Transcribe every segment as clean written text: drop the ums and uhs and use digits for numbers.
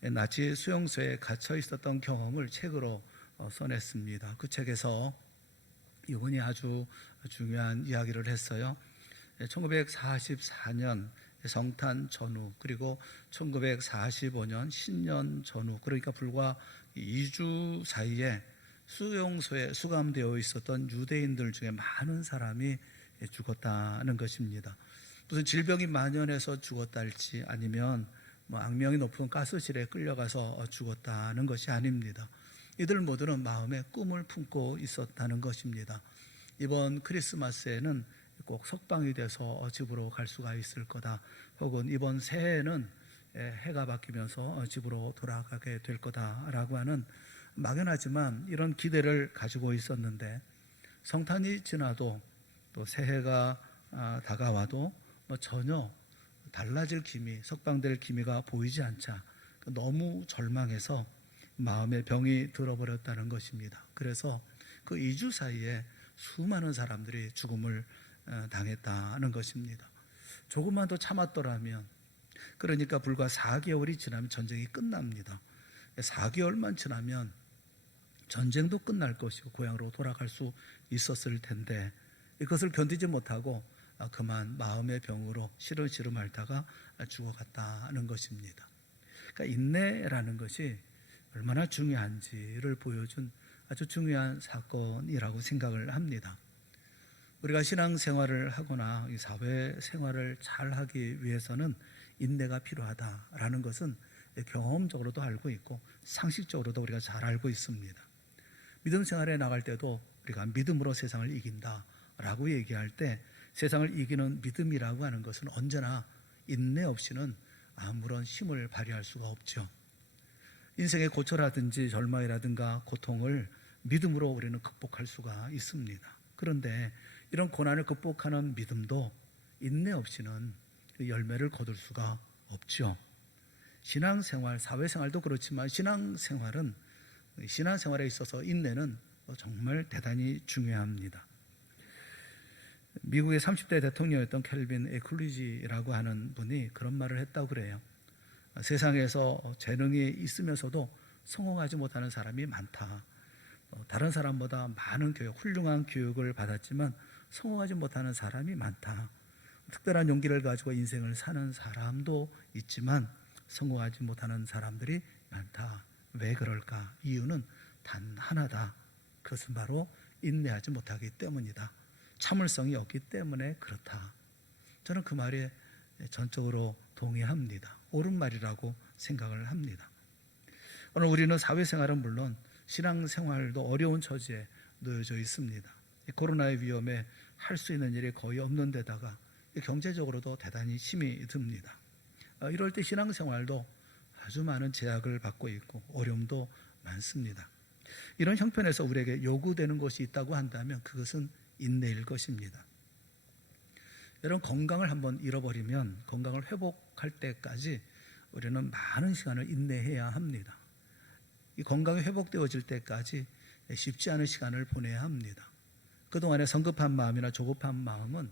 나치 수용소에 갇혀 있었던 경험을 책으로 써냈습니다. 그 책에서 이분이 아주 중요한 이야기를 했어요. 1944년 성탄 전후, 그리고 1945년 신년 전후, 그러니까 불과 2주 사이에 수용소에 수감되어 있었던 유대인들 중에 많은 사람이 죽었다는 것입니다. 무슨 질병이 만연해서 죽었다 할지, 아니면 악명이 높은 가스실에 끌려가서 죽었다는 것이 아닙니다. 이들 모두는 마음에 꿈을 품고 있었다는 것입니다. 이번 크리스마스에는 꼭 석방이 돼서 집으로 갈 수가 있을 거다, 혹은 이번 새해에는 해가 바뀌면서 집으로 돌아가게 될 거다라고 하는 막연하지만 이런 기대를 가지고 있었는데, 성탄이 지나도 또 새해가 다가와도 전혀 달라질 기미, 석방될 기미가 보이지 않자 너무 절망해서 마음에 병이 들어버렸다는 것입니다. 그래서 그 2주 사이에 수많은 사람들이 죽음을 당했다는 것입니다. 조금만 더 참았더라면, 그러니까 불과 4개월이 지나면 전쟁이 끝납니다. 4개월만 지나면 전쟁도 끝날 것이고 고향으로 돌아갈 수 있었을 텐데, 이것을 견디지 못하고 그만 마음의 병으로 시름시름 앓다가 죽어갔다는 것입니다. 그러니까 인내라는 것이 얼마나 중요한지를 보여준 아주 중요한 사건이라고 생각을 합니다. 우리가 신앙생활을 하거나 사회생활을 잘 하기 위해서는 인내가 필요하다라는 것은 경험적으로도 알고 있고 상식적으로도 우리가 잘 알고 있습니다. 믿음 생활에 나갈 때도 우리가 믿음으로 세상을 이긴다라고 얘기할 때, 세상을 이기는 믿음이라고 하는 것은 언제나 인내 없이는 아무런 힘을 발휘할 수가 없죠. 인생의 고초라든지 절망이라든가 고통을 믿음으로 우리는 극복할 수가 있습니다. 그런데 이런 고난을 극복하는 믿음도 인내 없이는 열매를 거둘 수가 없죠. 신앙생활, 사회생활도 그렇지만 신앙생활에 있어서 인내는 정말 대단히 중요합니다. 미국의 30대 대통령이었던 켈빈 에클리지라고 하는 분이 그런 말을 했다고 그래요. 세상에서 재능이 있으면서도 성공하지 못하는 사람이 많다. 다른 사람보다 많은 교육, 훌륭한 교육을 받았지만 성공하지 못하는 사람이 많다. 특별한 용기를 가지고 인생을 사는 사람도 있지만 성공하지 못하는 사람들이 많다. 왜 그럴까? 이유는 단 하나다. 그것은 바로 인내하지 못하기 때문이다. 참을성이 없기 때문에 그렇다. 저는 그 말에 전적으로 동의합니다. 옳은 말이라고 생각을 합니다. 오늘 우리는 사회생활은 물론 신앙생활도 어려운 처지에 놓여져 있습니다. 코로나의 위험에 할 수 있는 일이 거의 없는 데다가 경제적으로도 대단히 힘이 듭니다. 이럴 때 신앙생활도 아주 많은 제약을 받고 있고 어려움도 많습니다. 이런 형편에서 우리에게 요구되는 것이 있다고 한다면 그것은 인내일 것입니다. 여러분, 건강을 한번 잃어버리면 건강을 회복할 때까지 우리는 많은 시간을 인내해야 합니다. 이 건강이 회복되어질 때까지 쉽지 않은 시간을 보내야 합니다. 그동안의 성급한 마음이나 조급한 마음은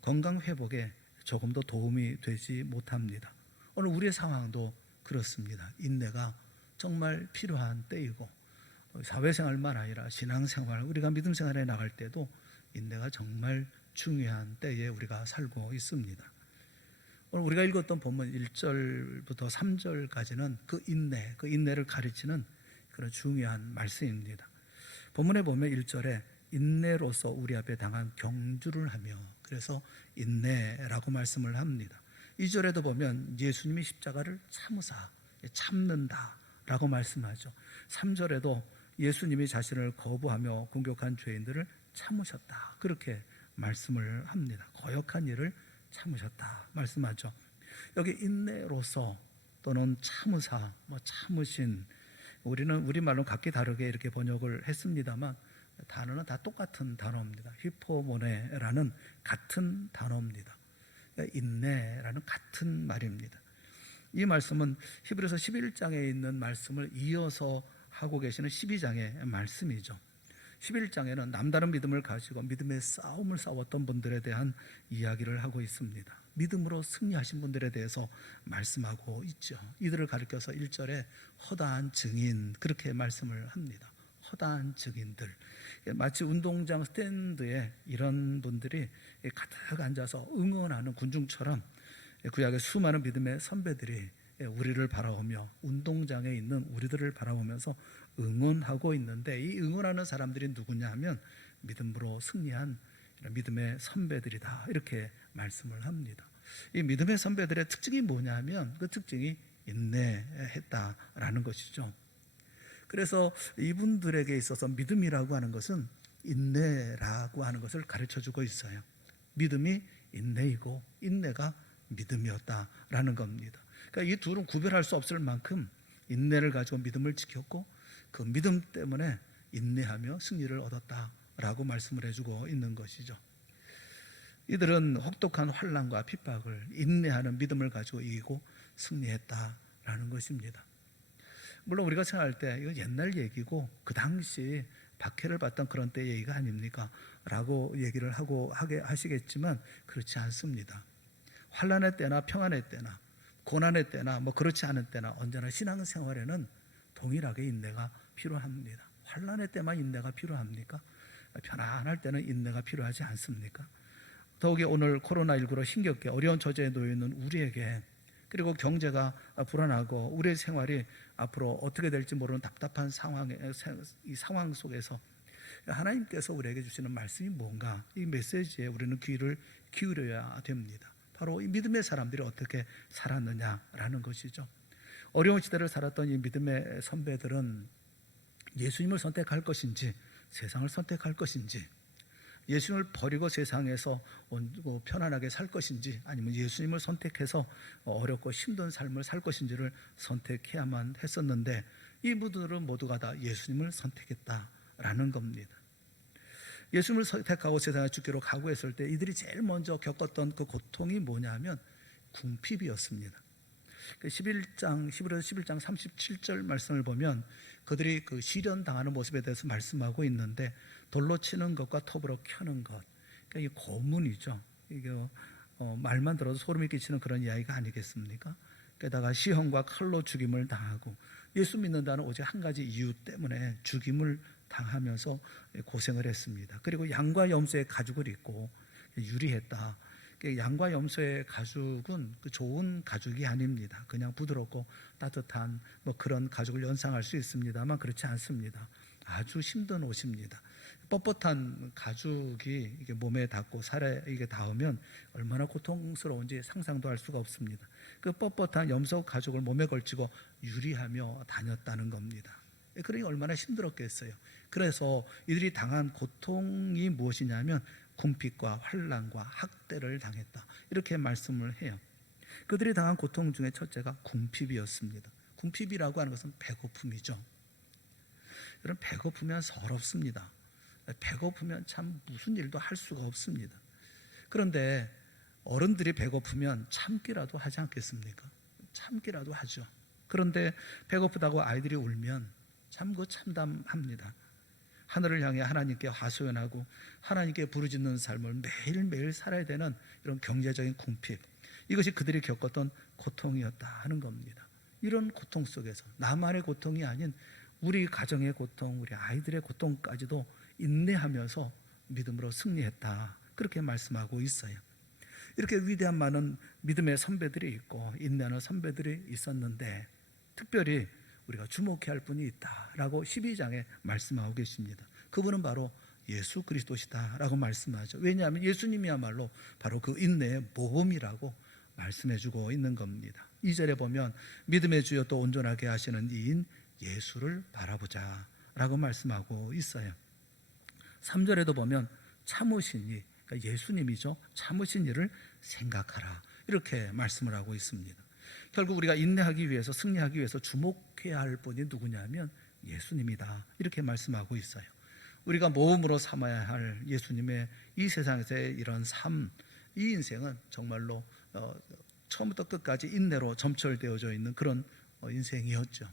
건강 회복에 조금도 도움이 되지 못합니다. 오늘 우리의 상황도 그렇습니다. 인내가 정말 필요한 때이고, 사회생활만 아니라 신앙생활, 우리가 믿음생활에 나갈 때도 인내가 정말 중요한 때에 우리가 살고 있습니다. 오늘 우리가 읽었던 본문 1절부터 3절까지는 그 인내를 가르치는 그런 중요한 말씀입니다. 본문에 보면 1절에 인내로서 우리 앞에 당한 경주를 하며, 그래서 인내라고 말씀을 합니다. 2절에도 보면 예수님이 십자가를 참으사, 참는다라고 말씀하죠. 3절에도 예수님이 자신을 거부하며 공격한 죄인들을 참으셨다, 그렇게 말씀을 합니다. 거역한 일을 참으셨다 말씀하죠. 여기 인내로서 또는 참으사, 참으신, 우리는 우리말로 각기 다르게 이렇게 번역을 했습니다만 단어는 다 똑같은 단어입니다. 히포모네라는 같은 단어입니다. 인내라는 같은 말입니다. 이 말씀은 히브리서 11장에 있는 말씀을 이어서 하고 계시는 12장의 말씀이죠. 11장에는 남다른 믿음을 가지고 믿음의 싸움을 싸웠던 분들에 대한 이야기를 하고 있습니다. 믿음으로 승리하신 분들에 대해서 말씀하고 있죠. 이들을 가리켜서 1절에 허다한 증인 그렇게 말씀을 합니다. 허다한 증인들, 마치 운동장 스탠드에 이런 분들이 가득 앉아서 응원하는 군중처럼 구약의 수많은 믿음의 선배들이 우리를 바라보며 운동장에 있는 우리들을 바라보면서 응원하고 있는데, 이 응원하는 사람들이 누구냐 하면 믿음으로 승리한 믿음의 선배들이다, 이렇게 말씀을 합니다. 이 믿음의 선배들의 특징이 뭐냐 하면 그 특징이 인내했다라는 것이죠. 그래서 이분들에게 있어서 믿음이라고 하는 것은 인내라고 하는 것을 가르쳐주고 있어요. 믿음이 인내이고 인내가 믿음이었다라는 겁니다. 그러니까 이 둘은 구별할 수 없을 만큼 인내를 가지고 믿음을 지켰고, 그 믿음 때문에 인내하며 승리를 얻었다라고 말씀을 해주고 있는 것이죠. 이들은 혹독한 환난과 핍박을 인내하는 믿음을 가지고 이기고 승리했다라는 것입니다. 물론 우리가 생각할 때 이건 옛날 얘기고 그 당시 박해를 받던 그런 때 얘기가 아닙니까? 라고 얘기를 하게 하시겠지만 그렇지 않습니다. 환난의 때나 평안의 때나 고난의 때나 그렇지 않은 때나 언제나 신앙생활에는 동일하게 인내가 필요합니다. 환난의 때만 인내가 필요합니까? 편안할 때는 인내가 필요하지 않습니까? 더욱이 오늘 코로나19로 힘겹게 어려운 처지에 놓여 있는 우리에게, 그리고 경제가 불안하고 우리의 생활이 앞으로 어떻게 될지 모르는 답답한 이 상황 속에서 하나님께서 우리에게 주시는 말씀이 뭔가, 이 메시지에 우리는 귀를 기울여야 됩니다. 바로 이 믿음의 사람들이 어떻게 살았느냐라는 것이죠. 어려운 시대를 살았던 이 믿음의 선배들은 예수님을 선택할 것인지 세상을 선택할 것인지, 예수님을 버리고 세상에서 편안하게 살 것인지, 아니면 예수님을 선택해서 어렵고 힘든 삶을 살 것인지를 선택해야만 했었는데, 이분들은 모두가 다 예수님을 선택했다라는 겁니다. 예수님을 선택하고 세상에 죽기로 각오했을 때 이들이 제일 먼저 겪었던 그 고통이 뭐냐면 궁핍이었습니다. 11장 37절 말씀을 보면 그들이 그 시련당하는 모습에 대해서 말씀하고 있는데, 돌로 치는 것과 톱으로 켜는 것, 그러니까 이 고문이죠. 이게 말만 들어도 소름이 끼치는 그런 이야기가 아니겠습니까? 게다가 시험과 칼로 죽임을 당하고, 예수 믿는다는 오직 한 가지 이유 때문에 죽임을 당하면서 고생을 했습니다. 그리고 양과 염소의 가죽을 입고 유리했다. 양과 염소의 가죽은 좋은 가죽이 아닙니다. 그냥 부드럽고 따뜻한 그런 가죽을 연상할 수 있습니다만 그렇지 않습니다. 아주 힘든 옷입니다. 뻣뻣한 가죽이 이게 몸에 닿고 살에 이게 닿으면 얼마나 고통스러운지 상상도 할 수가 없습니다. 그 뻣뻣한 염소 가죽을 몸에 걸치고 유리하며 다녔다는 겁니다. 그러니 얼마나 힘들었겠어요. 그래서 이들이 당한 고통이 무엇이냐면 궁핍과 환난과 학대를 당했다, 이렇게 말씀을 해요. 그들이 당한 고통 중에 첫째가 궁핍이었습니다. 궁핍이라고 하는 것은 배고픔이죠. 여러분, 배고프면 서럽습니다. 배고프면 참 무슨 일도 할 수가 없습니다. 그런데 어른들이 배고프면 참기라도 하지 않겠습니까? 참기라도 하죠. 그런데 배고프다고 아이들이 울면 참 참담합니다. 하늘을 향해 하나님께 하소연하고 하나님께 부르짖는 삶을 매일매일 살아야 되는 이런 경제적인 궁핍, 이것이 그들이 겪었던 고통이었다 하는 겁니다. 이런 고통 속에서 나만의 고통이 아닌 우리 가정의 고통, 우리 아이들의 고통까지도 인내하면서 믿음으로 승리했다, 그렇게 말씀하고 있어요. 이렇게 위대한 많은 믿음의 선배들이 있고 인내하는 선배들이 있었는데, 특별히 우리가 주목해야 할 분이 있다라고 12장에 말씀하고 계십니다. 그분은 바로 예수 그리스도시다라고 말씀하죠. 왜냐하면 예수님이야말로 바로 그 인내의 모범이라고 말씀해주고 있는 겁니다. 2절에 보면 믿음의 주여 또 온전하게 하시는 이인 예수를 바라보자 라고 말씀하고 있어요. 3절에도 보면 참으신 이, 그러니까 예수님이죠. 참으신 이를 생각하라, 이렇게 말씀을 하고 있습니다. 결국 우리가 인내하기 위해서, 승리하기 위해서 주목해야 할 분이 누구냐면 예수님이다, 이렇게 말씀하고 있어요. 우리가 모범으로 삼아야 할 예수님의 이 세상에서의 이런 삶, 이 인생은 정말로 처음부터 끝까지 인내로 점철되어져 있는 그런 인생이었죠.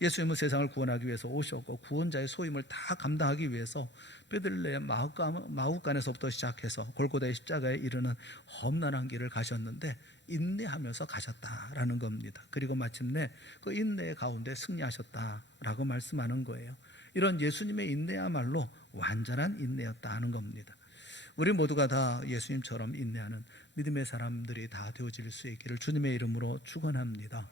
예수님은 세상을 구원하기 위해서 오셨고 구원자의 소임을 다 감당하기 위해서 베들레헴 마हु간에서부터 시작해서 골고다의 십자가에 이르는 험난한 길을 가셨는데 인내하면서 가셨다라는 겁니다. 그리고 마침내 그 인내의 가운데 승리하셨다라고 말씀하는 거예요. 이런 예수님의 인내야말로 완전한 인내였다는 겁니다. 우리 모두가 다 예수님처럼 인내하는 믿음의 사람들이 다 되어질 수 있기를 주님의 이름으로 축원합니다.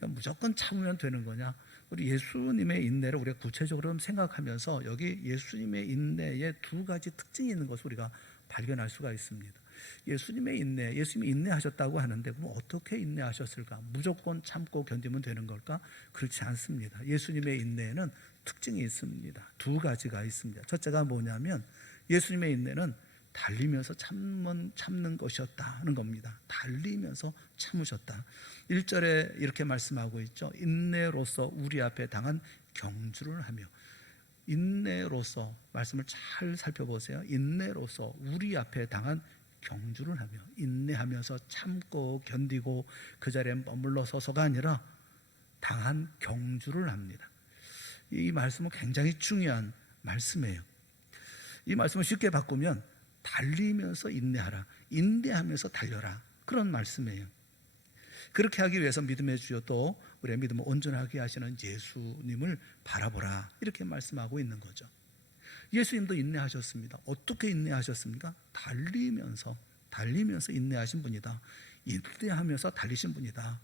무조건 참으면 되는 거냐? 우리 예수님의 인내를 우리가 구체적으로 생각하면서 여기 예수님의 인내에 두 가지 특징이 있는 것을 우리가 발견할 수가 있습니다. 예수님의 인내, 예수님이 인내하셨다고 하는데 그럼 어떻게 인내하셨을까? 무조건 참고 견디면 되는 걸까? 그렇지 않습니다. 예수님의 인내에는 특징이 있습니다. 두 가지가 있습니다. 첫째가 뭐냐면 예수님의 인내는 달리면서 참는 것이었다는 겁니다. 달리면서 참으셨다. 1절에 이렇게 말씀하고 있죠. 인내로서 우리 앞에 당한 경주를 하며. 인내로서 말씀을 잘 살펴보세요. 인내로서 우리 앞에 당한 경주를 하며, 인내하면서 참고 견디고 그 자리에 머물러 서서가 아니라 당한 경주를 합니다. 이 말씀은 굉장히 중요한 말씀이에요. 이 말씀을 쉽게 바꾸면 달리면서 인내하라, 인내하면서 달려라, 그런 말씀이에요. 그렇게 하기 위해서 믿음의 주여 또 우리의 믿음을 온전하게 하시는 예수님을 바라보라, 이렇게 말씀하고 있는 거죠. 예수님도 인내하셨습니다. 어떻게 인내하셨습니까? 달리면서 인내하신 분이다. 인내하면서 달리신 분이다.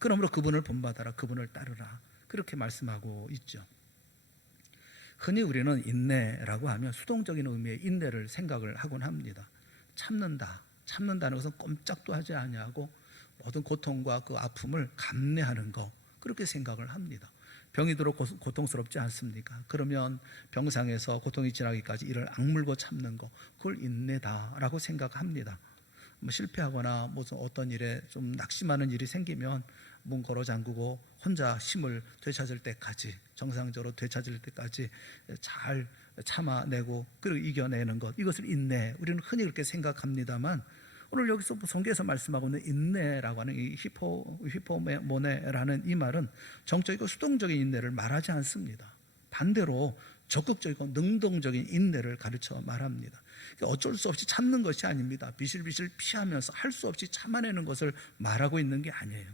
그러므로 그분을 본받아라, 그분을 따르라, 그렇게 말씀하고 있죠. 흔히 우리는 인내라고 하면 수동적인 의미의 인내를 생각을 하곤 합니다. 참는다는 것은 꼼짝도 하지 아니하고 모든 고통과 그 아픔을 감내하는 것, 그렇게 생각을 합니다. 병이 들어 고통스럽지 않습니까? 그러면 병상에서 고통이 지나기까지 이를 악물고 참는 것, 그걸 인내다라고 생각합니다. 실패하거나 무슨 어떤 일에 좀 낙심하는 일이 생기면 문 걸어 잠그고 혼자 힘을 되찾을 때까지, 정상적으로 되찾을 때까지 잘 참아내고 그리고 이겨내는 것, 이것을 인내, 우리는 흔히 그렇게 생각합니다만 오늘 여기서 성경에서 말씀하고 있는 인내라고 하는 이 히포모네라는 이 말은 정적이고 수동적인 인내를 말하지 않습니다. 반대로 적극적이고 능동적인 인내를 가르쳐 말합니다. 어쩔 수 없이 참는 것이 아닙니다. 비실비실 피하면서 할 수 없이 참아내는 것을 말하고 있는 게 아니에요.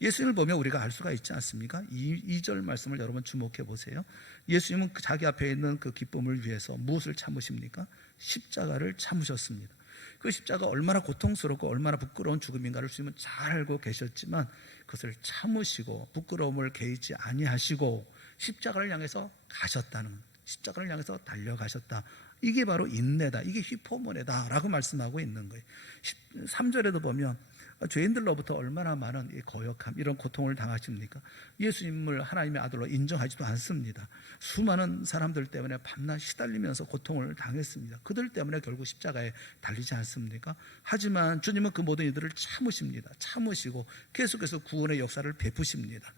예수님을 보면 우리가 알 수가 있지 않습니까? 2절 말씀을 여러분 주목해 보세요. 예수님은 자기 앞에 있는 그 기쁨을 위해서 무엇을 참으십니까? 십자가를 참으셨습니다. 그 십자가 얼마나 고통스럽고 얼마나 부끄러운 죽음인가를 주님은 잘 알고 계셨지만 그것을 참으시고 부끄러움을 개의치 아니하시고 십자가를 향해서 가셨다는, 십자가를 향해서 달려가셨다. 이게 바로 인내다, 이게 히포모네다라고 말씀하고 있는 거예요. 3절에도 보면 죄인들로부터 얼마나 많은 이 거역함, 이런 고통을 당하십니까? 예수님을 하나님의 아들로 인정하지도 않습니다. 수많은 사람들 때문에 밤낮 시달리면서 고통을 당했습니다. 그들 때문에 결국 십자가에 달리지 않습니까? 하지만 주님은 그 모든 이들을 참으십니다. 참으시고 계속해서 구원의 역사를 베푸십니다.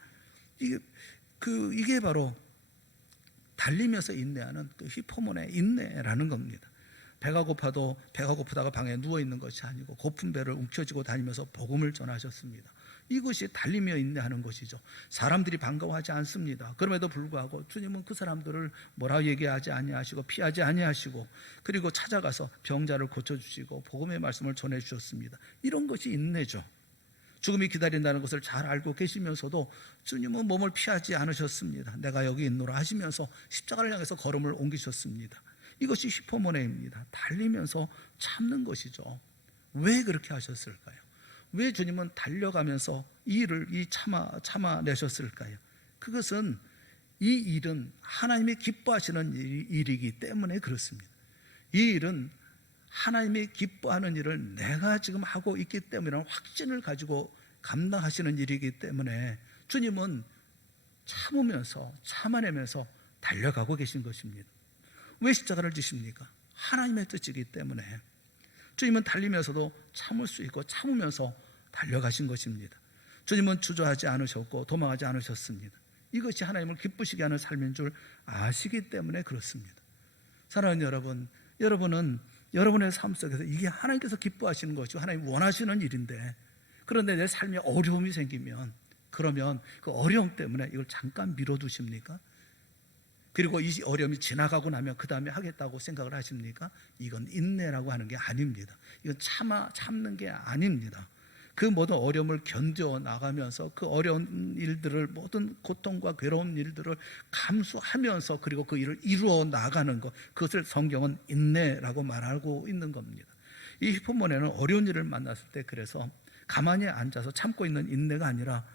이게 바로 달리면서 인내하는 그 히포모네 인내라는 겁니다. 배가 고파도 배가 고프다가 방에 누워있는 것이 아니고 고픈 배를 움켜쥐고 다니면서 복음을 전하셨습니다. 이것이 달리며 인내하는 것이죠. 사람들이 반가워하지 않습니다. 그럼에도 불구하고 주님은 그 사람들을 뭐라 얘기하지 아니하시고 피하지 아니하시고 그리고 찾아가서 병자를 고쳐주시고 복음의 말씀을 전해주셨습니다. 이런 것이 인내죠. 죽음이 기다린다는 것을 잘 알고 계시면서도 주님은 몸을 피하지 않으셨습니다. 내가 여기 있노라 하시면서 십자가를 향해서 걸음을 옮기셨습니다. 이것이 히포모네입니다. 달리면서 참는 것이죠. 왜 그렇게 하셨을까요? 왜 주님은 달려가면서 이 일을 참아내셨을까요? 그것은 이 일은 하나님이 기뻐하시는 일이기 때문에 그렇습니다. 이 일은 하나님이 기뻐하는 일을 내가 지금 하고 있기 때문이라는 확신을 가지고 감당하시는 일이기 때문에 주님은 참으면서 참아내면서 달려가고 계신 것입니다. 왜 십자가를 지십니까? 하나님의 뜻이기 때문에. 주님은 달리면서도 참을 수 있고 참으면서 달려가신 것입니다. 주님은 주저하지 않으셨고 도망하지 않으셨습니다. 이것이 하나님을 기쁘시게 하는 삶인 줄 아시기 때문에 그렇습니다. 사랑하는 여러분, 여러분은 여러분의 삶 속에서 이게 하나님께서 기뻐하시는 것이고 하나님 원하시는 일인데, 그런데 내 삶에 어려움이 생기면 그러면 그 어려움 때문에 이걸 잠깐 미뤄두십니까? 그리고 이 어려움이 지나가고 나면 그 다음에 하겠다고 생각을 하십니까? 이건 인내라고 하는 게 아닙니다. 이건 참는 게 아닙니다. 그 모든 어려움을 견뎌 나가면서 그 어려운 일들을, 모든 고통과 괴로운 일들을 감수하면서 그리고 그 일을 이루어 나가는 것, 그것을 성경은 인내라고 말하고 있는 겁니다. 이 히포몬에는 어려운 일을 만났을 때 그래서 가만히 앉아서 참고 있는 인내가 아니라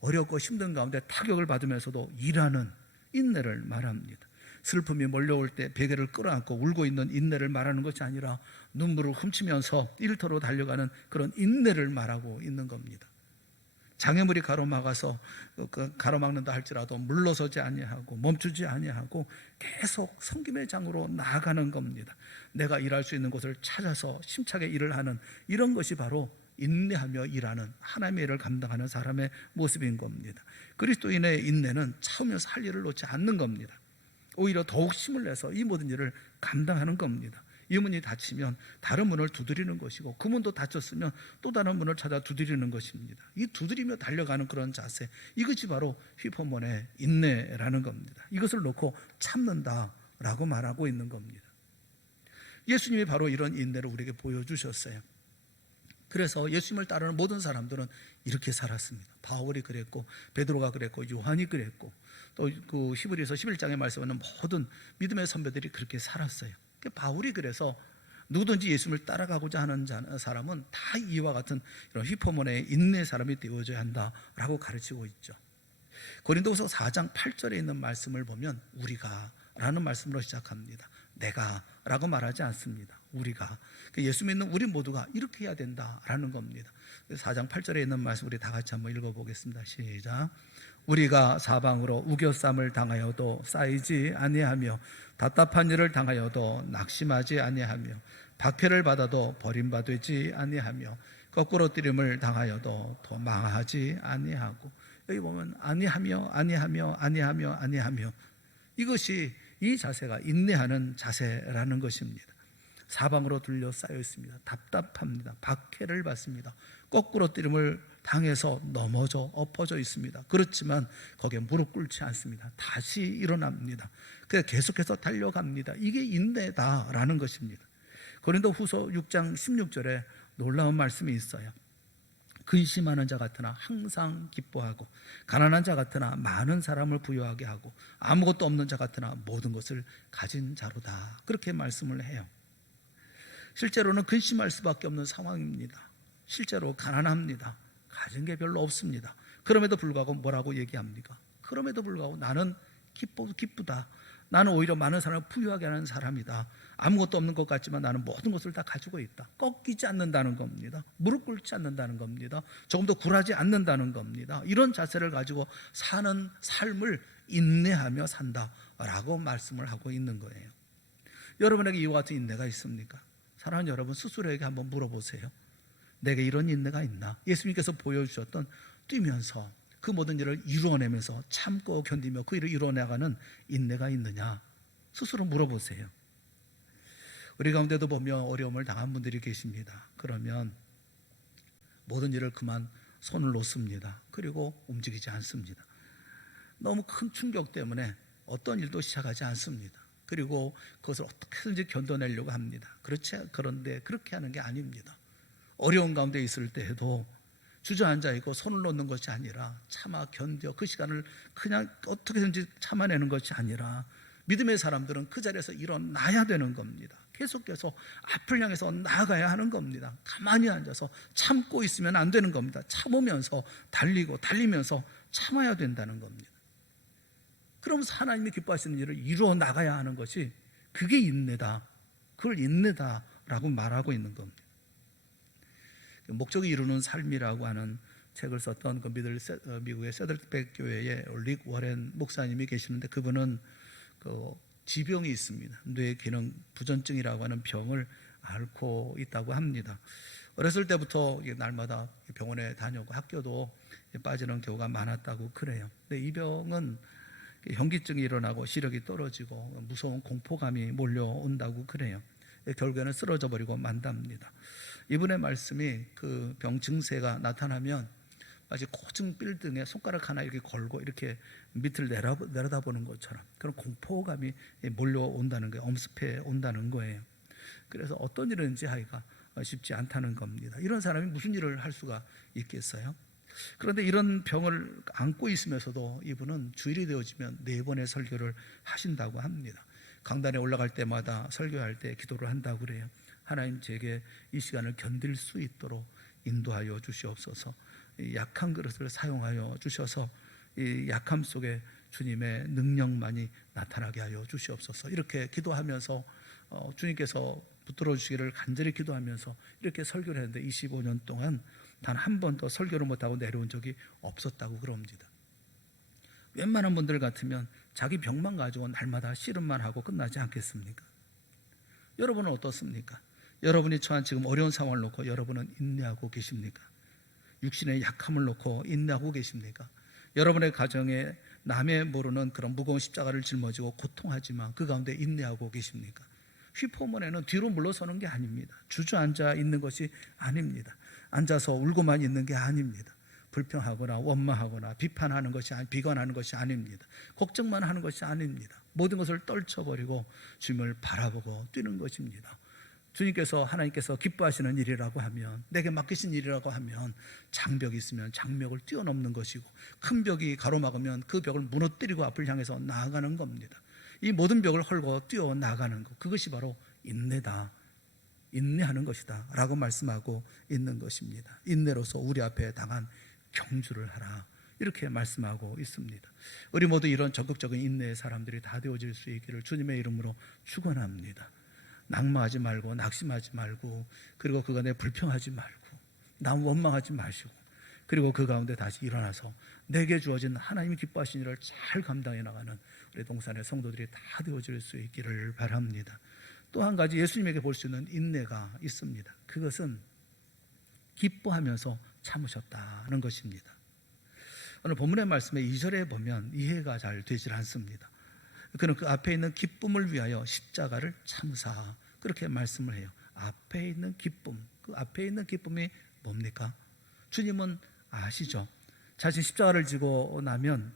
어렵고 힘든 가운데 타격을 받으면서도 일하는 인내를 말합니다. 슬픔이 몰려올 때 베개를 끌어안고 울고 있는 인내를 말하는 것이 아니라 눈물을 훔치면서 일터로 달려가는 그런 인내를 말하고 있는 겁니다. 장애물이 가로막는다 할지라도 물러서지 아니하고 멈추지 아니하고 계속 섬김의 장으로 나아가는 겁니다. 내가 일할 수 있는 곳을 찾아서 힘차게 일을 하는, 이런 것이 바로 인내하며 일하는 하나님의 일을 감당하는 사람의 모습인 겁니다. 그리스도인의 인내는 참으면서 할 일을 놓지 않는 겁니다. 오히려 더욱 힘을 내서 이 모든 일을 감당하는 겁니다. 이 문이 닫히면 다른 문을 두드리는 것이고, 그 문도 닫혔으면 또 다른 문을 찾아 두드리는 것입니다. 이 두드리며 달려가는 그런 자세, 이것이 바로 히포몬의 인내라는 겁니다. 이것을 놓고 참는다라고 말하고 있는 겁니다. 예수님이 바로 이런 인내를 우리에게 보여주셨어요. 그래서 예수님을 따르는 모든 사람들은 이렇게 살았습니다. 바울이 그랬고, 베드로가 그랬고, 요한이 그랬고, 또 그 히브리서 11장에 말씀하는 모든 믿음의 선배들이 그렇게 살았어요. 바울이 그래서 누구든지 예수님을 따라가고자 하는 사람은 다 이와 같은 이런 히포몬의 인내 사람이 되어져야 한다라고 가르치고 있죠. 고린도후서 4장 8절에 있는 말씀을 보면 우리가 라는 말씀으로 시작합니다. 내가 라고 말하지 않습니다. 우리가, 예수 믿는 우리 모두가 이렇게 해야 된다라는 겁니다. 4장 8절에 있는 말씀 우리 다 같이 한번 읽어보겠습니다. 시작. 우리가 사방으로 우겨쌈을 당하여도 쌓이지 아니하며 답답한 일을 당하여도 낙심하지 아니하며 박해를 받아도 버림받지 아니하며 거꾸로 뜨림을 당하여도 도망하지 아니하고, 여기 보면 아니하며 이것이, 이 자세가 인내하는 자세라는 것입니다. 사방으로 둘러싸여 있습니다. 답답합니다. 박해를 받습니다. 거꾸로 뜨림을 당해서 넘어져 엎어져 있습니다. 그렇지만 거기에 무릎 꿇지 않습니다. 다시 일어납니다. 그래서 계속해서 달려갑니다. 이게 인내다라는 것입니다. 고린도후서 6장 16절에 놀라운 말씀이 있어요. 근심하는 자 같으나 항상 기뻐하고, 가난한 자 같으나 많은 사람을 부유하게 하고, 아무것도 없는 자 같으나 모든 것을 가진 자로다. 그렇게 말씀을 해요. 실제로는 근심할 수밖에 없는 상황입니다. 실제로 가난합니다. 가진 게 별로 없습니다. 그럼에도 불구하고 뭐라고 얘기합니까? 그럼에도 불구하고 나는 기쁘다. 나는 오히려 많은 사람을 부유하게 하는 사람이다. 아무것도 없는 것 같지만 나는 모든 것을 다 가지고 있다. 꺾이지 않는다는 겁니다. 무릎 꿇지 않는다는 겁니다. 조금도 굴하지 않는다는 겁니다. 이런 자세를 가지고 사는 삶을 인내하며 산다라고 말씀을 하고 있는 거예요. 여러분에게 이와 같은 인내가 있습니까? 사랑하는 여러분, 스스로에게 한번 물어보세요. 내게 이런 인내가 있나? 예수님께서 보여주셨던 뛰면서 그 모든 일을 이루어내면서 참고 견디며 그 일을 이루어나가는 인내가 있느냐? 스스로 물어보세요. 우리 가운데도 보면 어려움을 당한 분들이 계십니다. 그러면 모든 일을 그만 손을 놓습니다. 그리고 움직이지 않습니다. 너무 큰 충격 때문에 어떤 일도 시작하지 않습니다. 그리고 그것을 어떻게든지 견뎌내려고 합니다. 그런데 그렇게 하는 게 아닙니다. 어려운 가운데 있을 때에도 주저앉아 있고 손을 놓는 것이 아니라 참아 견뎌, 그 시간을 그냥 어떻게든지 참아내는 것이 아니라 믿음의 사람들은 그 자리에서 일어나야 되는 겁니다. 계속해서 앞을 향해서 나아가야 하는 겁니다. 가만히 앉아서 참고 있으면 안 되는 겁니다. 참으면서 달리면서 참아야 된다는 겁니다. 그러면서 하나님이 기뻐하시는 일을 이루어 나가야 하는 것이, 그게 인내다. 그걸 인내다라고 말하고 있는 겁니다. 목적이 이루는 삶이라고 하는 책을 썼던 그 미국의 세들백 교회의 릭 워렌 목사님이 계시는데, 그분은 그 지병이 있습니다. 뇌 기능 부전증이라고 하는 병을 앓고 있다고 합니다. 어렸을 때부터 날마다 병원에 다녀오고 학교도 빠지는 경우가 많았다고 그래요. 근데 이 병은 현기증이 일어나고 시력이 떨어지고 무서운 공포감이 몰려온다고 그래요. 결국에는 쓰러져 버리고 만답니다. 이분의 말씀이, 그 병 증세가 나타나면 마치 고층 빌딩에 손가락 하나 이렇게 걸고 이렇게 밑을 내려다보는 것처럼 그런 공포감이 몰려온다는 거예요. 엄습해 온다는 거예요. 그래서 어떤 일인지 하기가 쉽지 않다는 겁니다. 이런 사람이 무슨 일을 할 수가 있겠어요? 그런데 이런 병을 안고 있으면서도 이분은 주일이 되어지면 4번의 설교를 하신다고 합니다. 강단에 올라갈 때마다 설교할 때 기도를 한다고 그래요. 하나님, 제게 이 시간을 견딜 수 있도록 인도하여 주시옵소서. 이 약한 그릇을 사용하여 주셔서 이 약함 속에 주님의 능력만이 나타나게 하여 주시옵소서. 이렇게 기도하면서 주님께서 붙들어 주시기를 간절히 기도하면서 이렇게 설교를 했는데 25년 동안 단 한 번도 설교를 못하고 내려온 적이 없었다고 그럽니다. 웬만한 분들 같으면 자기 병만 가지고 날마다 씨름만 하고 끝나지 않겠습니까? 여러분은 어떻습니까? 여러분이 처한 지금 어려운 상황을 놓고 여러분은 인내하고 계십니까? 육신의 약함을 놓고 인내하고 계십니까? 여러분의 가정에 남의 모르는 그런 무거운 십자가를 짊어지고 고통하지만 그 가운데 인내하고 계십니까? 휘포문에는 뒤로 물러서는 게 아닙니다. 주저앉아 있는 것이 아닙니다. 앉아서 울고만 있는 게 아닙니다. 불평하거나 원망하거나 비관하는 것이 아닙니다. 걱정만 하는 것이 아닙니다. 모든 것을 떨쳐버리고 주님을 바라보고 뛰는 것입니다. 주님께서, 하나님께서 기뻐하시는 일이라고 하면, 내게 맡기신 일이라고 하면 장벽이 있으면 장벽을 뛰어넘는 것이고, 큰 벽이 가로막으면 그 벽을 무너뜨리고 앞을 향해서 나아가는 겁니다. 이 모든 벽을 헐고 뛰어나가는 것, 그것이 바로 인내다, 인내하는 것이다 라고 말씀하고 있는 것입니다. 인내로서 우리 앞에 당한 경주를 하라, 이렇게 말씀하고 있습니다. 우리 모두 이런 적극적인 인내의 사람들이 다 되어질 수 있기를 주님의 이름으로 축원합니다. 낙마하지 말고 낙심하지 말고, 그리고 그간에 불평하지 말고 남 원망하지 마시고, 그리고 그 가운데 다시 일어나서 내게 주어진 하나님이 기뻐하신 일을 잘 감당해 나가는 우리 동산의 성도들이 다 되어질 수 있기를 바랍니다. 또 한 가지 예수님에게 볼 수 있는 인내가 있습니다. 그것은 기뻐하면서 참으셨다는 것입니다. 오늘 본문의 말씀에 2절에 보면 이해가 잘 되질 않습니다. 그는 그 앞에 있는 기쁨을 위하여 십자가를 참으사, 그렇게 말씀을 해요. 앞에 있는 기쁨, 그 앞에 있는 기쁨이 뭡니까? 주님은 아시죠? 자신 십자가를 지고 나면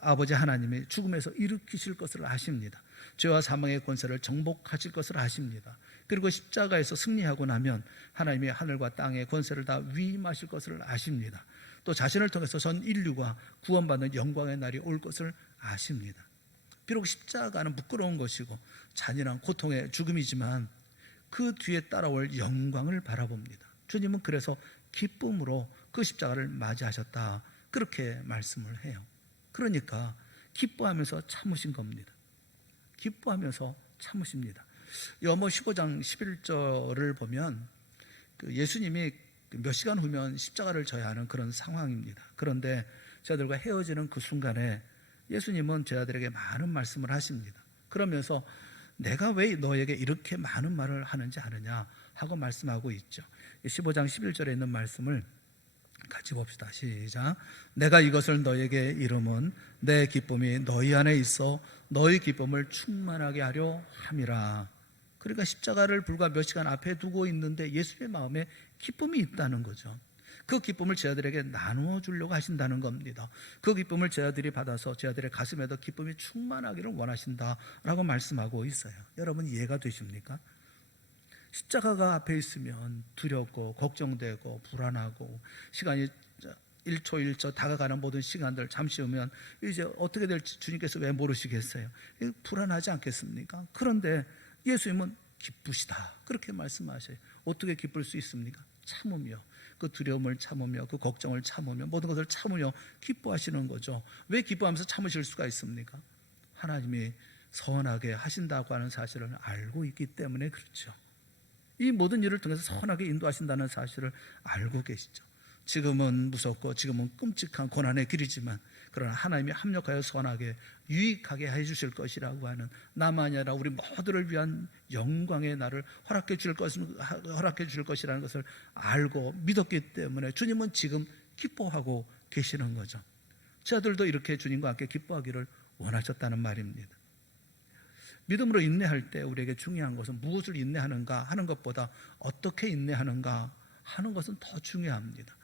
아버지 하나님이 죽음에서 일으키실 것을 아십니다. 죄와 사망의 권세를 정복하실 것을 아십니다. 그리고 십자가에서 승리하고 나면 하나님이 하늘과 땅의 권세를 다 위임하실 것을 아십니다. 또 자신을 통해서 전 인류가 구원받는 영광의 날이 올 것을 아십니다. 비록 십자가는 부끄러운 것이고 잔인한 고통의 죽음이지만 그 뒤에 따라올 영광을 바라봅니다. 주님은 그래서 기쁨으로 그 십자가를 맞이하셨다, 그렇게 말씀을 해요. 그러니까 기뻐하면서 참으신 겁니다. 기뻐하면서 참으십니다. 요한복음 15장 11절을 보면 예수님이 몇 시간 후면 십자가를 져야 하는 그런 상황입니다. 그런데 제자들과 헤어지는 그 순간에 예수님은 제자들에게 많은 말씀을 하십니다. 그러면서 내가 왜 너에게 이렇게 많은 말을 하는지 아느냐 하고 말씀하고 있죠. 15장 11절에 있는 말씀을 같이 봅시다. 시작. 내가 이것을 너에게 이름은 내 기쁨이 너희 안에 있어 너희 기쁨을 충만하게 하려 함이라. 그러니까 십자가를 불과 몇 시간 앞에 두고 있는데 예수님의 마음에 기쁨이 있다는 거죠. 그 기쁨을 제자들에게 나누어 주려고 하신다는 겁니다. 그 기쁨을 제자들이 받아서 제자들의 가슴에도 기쁨이 충만하기를 원하신다라고 말씀하고 있어요. 여러분 이해가 되십니까? 십자가가 앞에 있으면 두렵고 걱정되고 불안하고, 시간이 1초 1초 다가가는 모든 시간들 잠시 후면 이제 어떻게 될지 주님께서 왜 모르시겠어요? 불안하지 않겠습니까? 그런데 예수님은 기쁘시다, 그렇게 말씀하셔요. 어떻게 기쁠 수 있습니까? 참으며, 그 두려움을 참으며, 그 걱정을 참으며, 모든 것을 참으며 기뻐하시는 거죠. 왜 기뻐하면서 참으실 수가 있습니까? 하나님이 선하게 하신다고 하는 사실을 알고 있기 때문에 그렇죠. 이 모든 일을 통해서 선하게 인도하신다는 사실을 알고 계시죠. 지금은 무섭고 지금은 끔찍한 고난의 길이지만, 그러나 하나님이 합력하여 선하게 유익하게 해주실 것이라고 하는, 나만이 아니라 우리 모두를 위한 영광의 날을 허락해 줄 것이라는 것을 알고 믿었기 때문에 주님은 지금 기뻐하고 계시는 거죠. 저들도 이렇게 주님과 함께 기뻐하기를 원하셨다는 말입니다. 믿음으로 인내할 때 우리에게 중요한 것은 무엇을 인내하는가 하는 것보다 어떻게 인내하는가 하는 것은 더 중요합니다.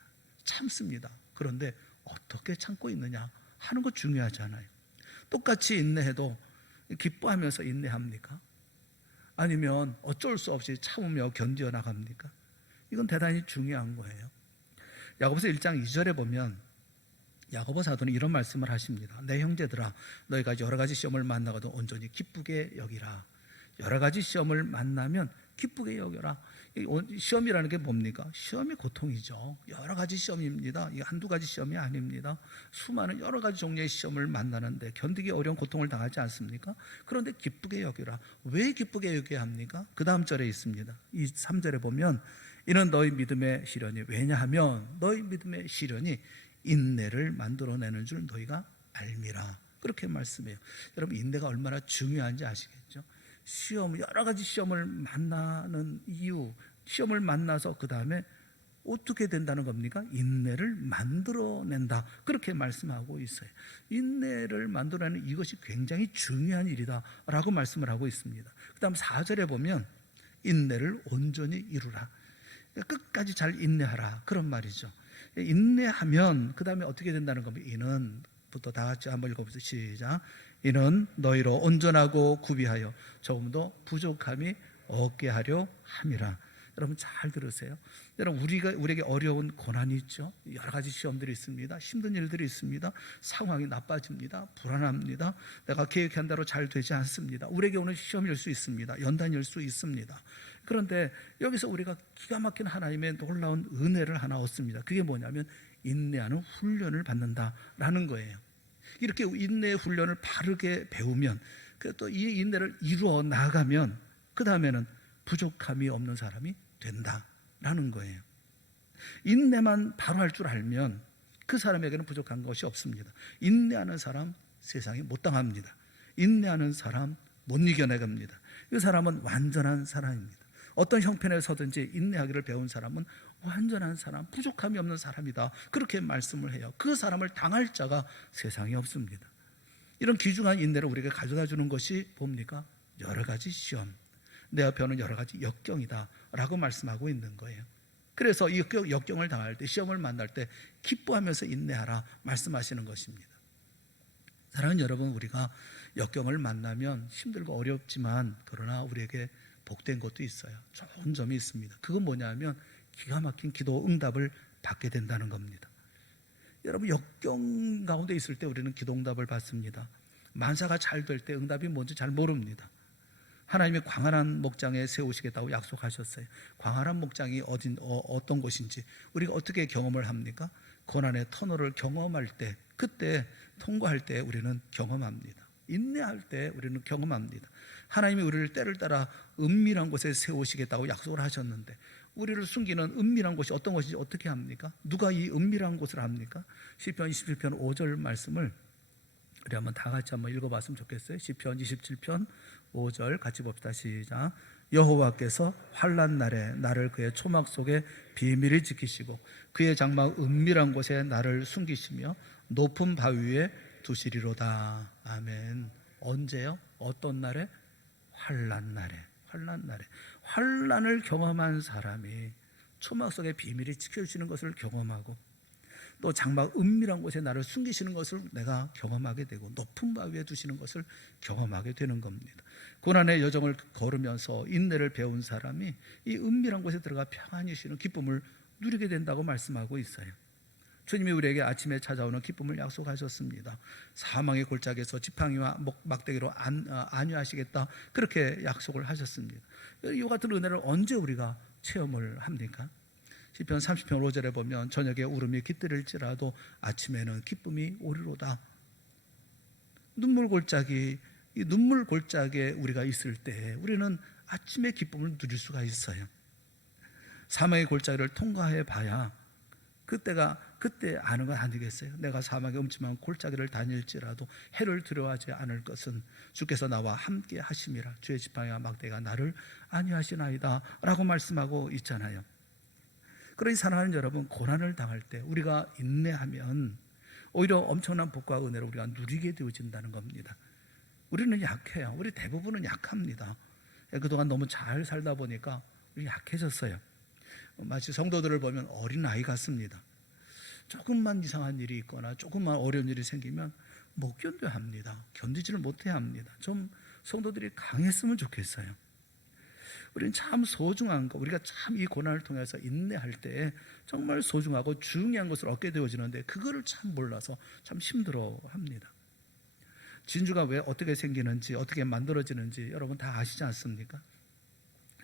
참습니다. 그런데 어떻게 참고 있느냐 하는 거 중요하잖아요. 똑같이 인내해도 기뻐하면서 인내합니까? 아니면 어쩔 수 없이 참으며 견디어 나갑니까? 이건 대단히 중요한 거예요. 야고보서 1장 2절에 보면 야고보 사도는 이런 말씀을 하십니다. 내 형제들아, 너희가 여러 가지 시험을 만나거든 온전히 기쁘게 여기라. 여러 가지 시험을 만나면 기쁘게 여겨라. 시험이라는 게 뭡니까? 시험이 고통이죠. 여러 가지 시험입니다. 이게 한두 가지 시험이 아닙니다. 수많은 여러 가지 종류의 시험을 만나는데 견디기 어려운 고통을 당하지 않습니까? 그런데 기쁘게 여겨라. 왜 기쁘게 여겨야 합니까? 그 다음 절에 있습니다. 이 3절에 보면 이는 너희 믿음의 시련이, 왜냐하면 너희 믿음의 시련이 인내를 만들어내는 줄 너희가 알미라. 그렇게 말씀해요. 여러분, 인내가 얼마나 중요한지 아시겠죠? 여러 가지 시험을 만나는 이유, 시험을 만나서 그 다음에 어떻게 된다는 겁니까? 인내를 만들어낸다. 그렇게 말씀하고 있어요. 인내를 만들어내는 이것이 굉장히 중요한 일이다 라고 말씀을 하고 있습니다. 그 다음 4절에 보면 인내를 온전히 이루라. 끝까지 잘 인내하라. 그런 말이죠. 인내하면 그 다음에 어떻게 된다는 겁니까? 이는 부터 다 같이 한번 읽어보세요. 시작. 이는 너희로 온전하고 구비하여 조금도 부족함이 없게 하려 함이라. 여러분 잘 들으세요. 여러분, 우리에게 어려운 고난이 있죠. 여러 가지 시험들이 있습니다. 힘든 일들이 있습니다. 상황이 나빠집니다. 불안합니다. 내가 계획한 대로 잘 되지 않습니다. 우리에게 오는 시험일 수 있습니다. 연단일 수 있습니다. 그런데 여기서 우리가 기가 막힌 하나님의 놀라운 은혜를 하나 얻습니다. 그게 뭐냐면 인내하는 훈련을 받는다라는 거예요. 이렇게 인내의 훈련을 바르게 배우면, 또 이 인내를 이루어 나가면 그 다음에는 부족함이 없는 사람이 된다라는 거예요. 인내만 바로 할 줄 알면 그 사람에게는 부족한 것이 없습니다. 인내하는 사람 세상에 못 당합니다. 인내하는 사람 못 이겨내갑니다. 이 사람은 완전한 사람입니다. 어떤 형편에 서든지 인내하기를 배운 사람은 완전한 사람, 부족함이 없는 사람이다. 그렇게 말씀을 해요. 그 사람을 당할 자가 세상에 없습니다. 이런 귀중한 인내를 우리에게 가져다 주는 것이 뭡니까? 여러 가지 시험, 내 앞에 오는 여러 가지 역경이다 라고 말씀하고 있는 거예요. 그래서 이 역경을 당할 때, 시험을 만날 때 기뻐하면서 인내하라 말씀하시는 것입니다. 사랑하는 여러분, 우리가 역경을 만나면 힘들고 어렵지만 그러나 우리에게 복된 것도 있어요. 좋은 점이 있습니다. 그건 뭐냐면 기가 막힌 기도 응답을 받게 된다는 겁니다. 여러분, 역경 가운데 있을 때 우리는 기도 응답을 받습니다. 만사가 잘 될 때 응답이 뭔지 잘 모릅니다. 하나님이 광활한 목장에 세우시겠다고 약속하셨어요. 광활한 목장이 어떤 곳인지 우리가 어떻게 경험을 합니까? 고난의 터널을 경험할 때, 그때 통과할 때 우리는 경험합니다. 인내할 때 우리는 경험합니다. 하나님이 우리를 때를 따라 은밀한 곳에 세우시겠다고 약속을 하셨는데 우리를 숨기는 은밀한 곳이 어떤 것인지 어떻게 합니까? 누가 이 은밀한 곳을 합니까? 시편 27편 5절 말씀을 우리 한번 다 같이 한번 읽어봤으면 좋겠어요. 시편 27편 5절 같이 봅시다. 시작. 여호와께서 환난 날에 나를 그의 초막 속에 비밀히 지키시고 그의 장막 은밀한 곳에 나를 숨기시며 높은 바위 위에 두시리로다. 아멘. 언제요? 어떤 날에? 환난 날에. 환난 날에. 환난을 경험한 사람이 초막 속에 비밀이 지켜주시는 것을 경험하고 또 장막 은밀한 곳에 나를 숨기시는 것을 내가 경험하게 되고 높은 바위에 두시는 것을 경험하게 되는 겁니다. 고난의 여정을 걸으면서 인내를 배운 사람이 이 은밀한 곳에 들어가 평안히 쉬는 기쁨을 누리게 된다고 말씀하고 있어요. 주님이 우리에게 아침에 찾아오는 기쁨을 약속하셨습니다. 사망의 골짜기에서 지팡이와 막대기로 안위하시겠다, 그렇게 약속을 하셨습니다. 이 같은 은혜를 언제 우리가 체험을 합니까? 시편 30편 5절에 보면 저녁에 울음이 깃들일지라도 아침에는 기쁨이 오리로다. 눈물 골짜기에 우리가 있을 때 우리는 아침에 기쁨을 누릴 수가 있어요. 사망의 골짜기를 통과해 봐야 그때 아는 건 아니겠어요? 내가 사막의 음침한 골짜기를 다닐지라도 해를 두려워하지 않을 것은 주께서 나와 함께 하심이라. 주의 지팡이와 막대가 나를 안위하시나이다 라고 말씀하고 있잖아요. 그러니 사랑하는 여러분, 고난을 당할 때 우리가 인내하면 오히려 엄청난 복과 은혜를 우리가 누리게 되어진다는 겁니다. 우리는 약해요. 우리 대부분은 약합니다. 그동안 너무 잘 살다 보니까 우리 약해졌어요. 마치 성도들을 보면 어린아이 같습니다. 조금만 이상한 일이 있거나 조금만 어려운 일이 생기면 못 견뎌야 합니다. 견디지를 못해야 합니다. 좀 성도들이 강했으면 좋겠어요. 우리는 참 소중한 거, 우리가 참 이 고난을 통해서 인내할 때 정말 소중하고 중요한 것을 얻게 되어지는데 그거를 참 몰라서 참 힘들어합니다. 진주가 왜 어떻게 생기는지 어떻게 만들어지는지 여러분 다 아시지 않습니까?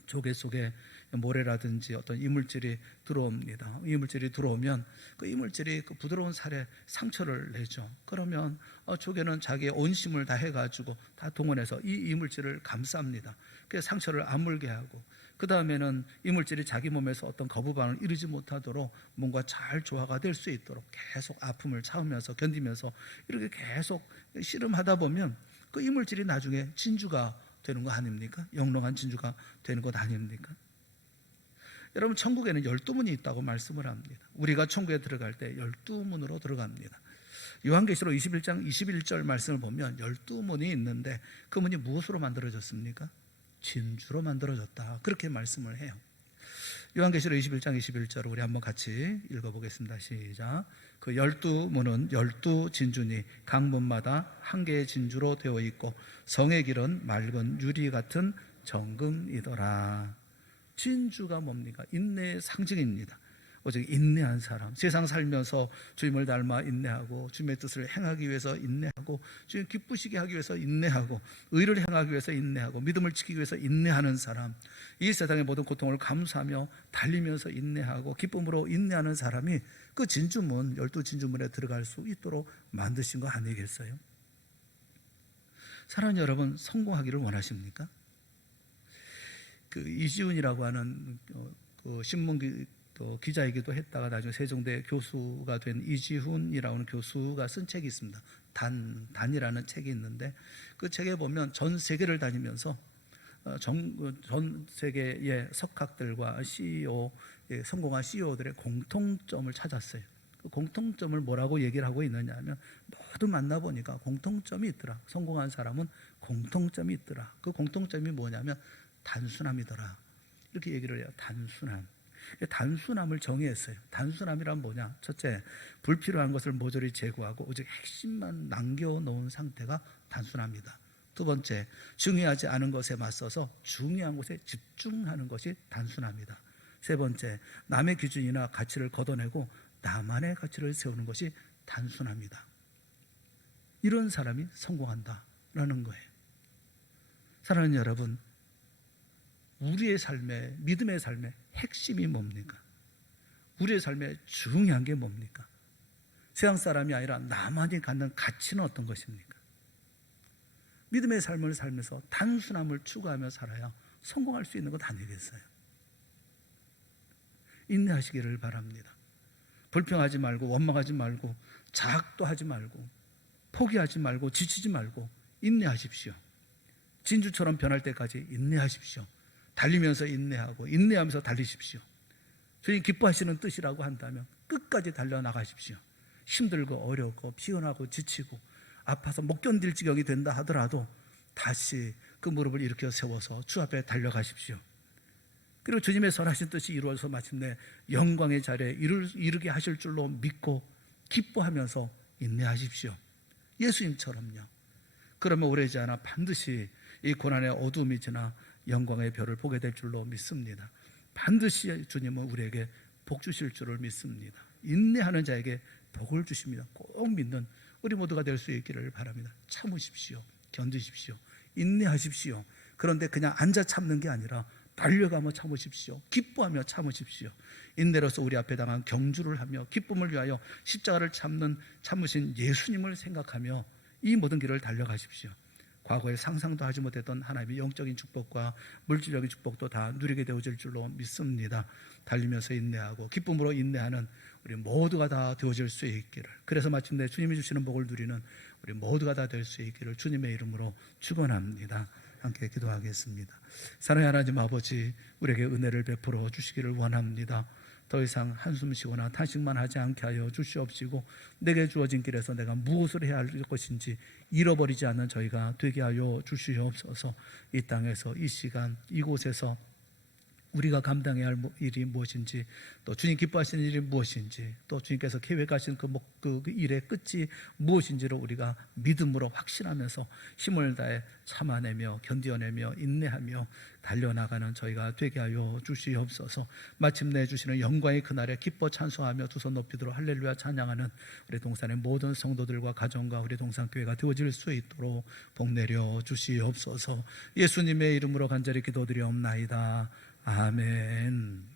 조개 속에 모래라든지 어떤 이물질이 들어옵니다. 이물질이 들어오면 그 이물질이 그 부드러운 살에 상처를 내죠. 그러면 조개는 자기의 온심을 다 해가지고 다 동원해서 이 이물질을 감쌉니다. 그 상처를 안 물게 하고, 그 다음에는 이물질이 자기 몸에서 어떤 거부 반응을 이루지 못하도록 뭔가 잘 조화가 될 수 있도록 계속 아픔을 참으면서 견디면서 이렇게 계속 씨름하다 보면 그 이물질이 나중에 진주가 되는 거 아닙니까? 영롱한 진주가 되는 것 아닙니까? 여러분, 천국에는 12문이 있다고 말씀을 합니다. 우리가 천국에 들어갈 때 12문으로 들어갑니다. 요한계시록 21장 21절 말씀을 보면 12문이 있는데 그 문이 무엇으로 만들어졌습니까? 진주로 만들어졌다, 그렇게 말씀을 해요. 요한계시록 21장 21절 우리 한번 같이 읽어보겠습니다. 시작. 그 12문은 12진주니 각 문마다 한 개의 진주로 되어 있고 성의 길은 맑은 유리 같은 정금이더라. 진주가 뭡니까? 인내의 상징입니다. 오직 인내한 사람, 세상 살면서 주님을 닮아 인내하고 주님의 뜻을 행하기 위해서 인내하고 주님 기쁘시게 하기 위해서 인내하고 의를 행하기 위해서 인내하고 믿음을 지키기 위해서 인내하는 사람, 이 세상의 모든 고통을 감수하며 달리면서 인내하고 기쁨으로 인내하는 사람이 그 진주문, 12진주문에 들어갈 수 있도록 만드신 거 아니겠어요? 사랑하는 여러분, 성공하기를 원하십니까? 그 이지훈이라고 하는 그 신문 또 기자이기도 했다가 나중에 세종대 교수가 된 이지훈이라고 하는 교수가 쓴 책이 있습니다. 단이라는 책이 있는데 그 책에 보면 전 세계를 다니면서 전 세계의 석학들과 CEO, 성공한 CEO들의 공통점을 찾았어요. 그 공통점을 뭐라고 얘기를 하고 있느냐 하면 모두 만나보니까 공통점이 있더라. 성공한 사람은 공통점이 있더라. 그 공통점이 뭐냐면 단순함이더라, 이렇게 얘기를 해요. 단순함. 단순함을 정의했어요. 단순함이란 뭐냐? 첫째, 불필요한 것을 모조리 제거하고 오직 핵심만 남겨놓은 상태가 단순합니다. 두 번째, 중요하지 않은 것에 맞서서 중요한 것에 집중하는 것이 단순합니다. 세 번째, 남의 기준이나 가치를 걷어내고 나만의 가치를 세우는 것이 단순합니다. 이런 사람이 성공한다라는 거예요. 사랑하는 여러분, 우리의 삶의, 믿음의 삶의 핵심이 뭡니까? 우리의 삶에 중요한 게 뭡니까? 세상 사람이 아니라 나만이 갖는 가치는 어떤 것입니까? 믿음의 삶을 살면서 단순함을 추구하며 살아야 성공할 수 있는 것 아니겠어요? 인내하시기를 바랍니다. 불평하지 말고 원망하지 말고 자학도 하지 말고 포기하지 말고 지치지 말고 인내하십시오. 진주처럼 변할 때까지 인내하십시오. 달리면서 인내하고 인내하면서 달리십시오. 주님 기뻐하시는 뜻이라고 한다면 끝까지 달려나가십시오. 힘들고 어렵고 피곤하고 지치고 아파서 못 견딜 지경이 된다 하더라도 다시 그 무릎을 일으켜 세워서 주 앞에 달려가십시오. 그리고 주님의 선하신 뜻이 이루어서 마침내 영광의 자리에 이르게 하실 줄로 믿고 기뻐하면서 인내하십시오. 예수님처럼요. 그러면 오래지 않아 반드시 이 고난의 어두움이 지나 영광의 별을 보게 될 줄로 믿습니다. 반드시 주님은 우리에게 복 주실 줄을 믿습니다. 인내하는 자에게 복을 주십니다. 꼭 믿는 우리 모두가 될 수 있기를 바랍니다. 참으십시오. 견디십시오. 인내하십시오. 그런데 그냥 앉아 참는 게 아니라 달려가며 참으십시오. 기뻐하며 참으십시오. 인내로서 우리 앞에 당한 경주를 하며 기쁨을 위하여 십자가를 참으신 예수님을 생각하며 이 모든 길을 달려가십시오. 과거에 상상도 하지 못했던 하나님의 영적인 축복과 물질적인 축복도 다 누리게 되어질 줄로 믿습니다. 달리면서 인내하고 기쁨으로 인내하는 우리 모두가 다 되어질 수 있기를, 그래서 마침내 주님이 주시는 복을 누리는 우리 모두가 다 될 수 있기를 주님의 이름으로 축원합니다. 함께 기도하겠습니다. 사랑의 하나님 아버지, 우리에게 은혜를 베풀어 주시기를 원합니다. 더 이상 한숨 쉬거나 탄식만 하지 않게 하여 주시옵시고 내게 주어진 길에서 내가 무엇을 해야 할 것인지 잃어버리지 않는 저희가 되게 하여 주시옵소서. 이 땅에서 이 시간 이곳에서 우리가 감당해야 할 일이 무엇인지, 또 주님 기뻐하시는 일이 무엇인지, 또 주님께서 계획하신 그 일의 끝이 무엇인지를 우리가 믿음으로 확신하면서 힘을 다해 참아내며 견뎌내며 인내하며 달려나가는 저희가 되게 하여 주시옵소서. 마침내 주시는 영광의 그날에 기뻐 찬송하며 두 손 높이도록 할렐루야 찬양하는 우리 동산의 모든 성도들과 가정과 우리 동산교회가 되어질 수 있도록 복 내려 주시옵소서. 예수님의 이름으로 간절히 기도드리옵나이다. 아멘.